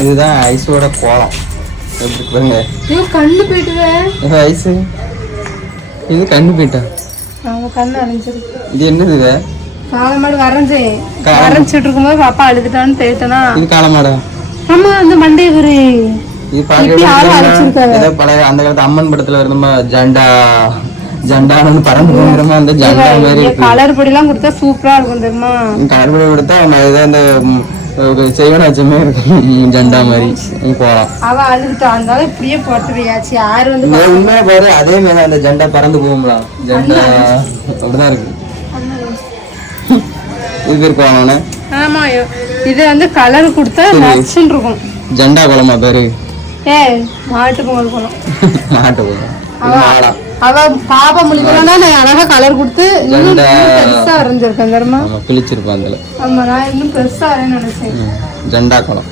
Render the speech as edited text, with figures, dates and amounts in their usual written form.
இதுதான் ஐஸோட கோலம். எப்படி பாருங்க. ஐயோ கண்ணு போயிட்டுவே. ஐஸ் இது கண்ணு போயிட்டா. கண்ணு அரைஞ்சிருக்கு. இது என்னது இது? காலமாடு வரைஞ்சிட்டு இருக்கும்போது பாப்பா அழுதுட்டான்னு போயிட்டனா. இது காலமாடா? ஆமா அந்த மண்டைய ஒரு இது பாக்க பழைய அந்த காலத்து அம்மன் படத்துல இருந்தமா ஜண்டான்னு பறந்து போகிறோமா அந்த ஜண்டா மாதிரி கலர் பொடிலாம் கொடுத்தா சூப்பரா இருக்கும் தெரியுமா? கலர் பொடி கொடுத்தா அந்த செய்வன வச்சமே இருக்கும் ஜண்டா மாதிரி போகலாம். அவ அழுதுட்டா அதனால இப்படியே போட்டுவியாச்சு. யாரு வந்து உண்மையா பாரு அதே மாதிரி அந்த ஜண்டா பறந்து போகும்ல ஜண்டா அப்படிதான் இருக்கு. இது பேர் கோலம்னு. ஆமா இது வந்து கலர் கொடுத்தா நச்சுன்னு இருக்கும். ஜண்டா கோலமா பேரு? மாட்டு பொங்கல் கோலம். மாட்டு பொங்கல். அவ பாப்பா முடிக்கலன்னா நான் அழகா கலர் கொடுத்து இன்னும் பெருசா வரைஞ்சிருக்கேன் தெரியுமா? கிழிச்சிருப்பான் அதுல. ஆமா நான் இன்னும் பெருசா வரையணும்னு நினைச்சேன். ஜண்டா கோலம்.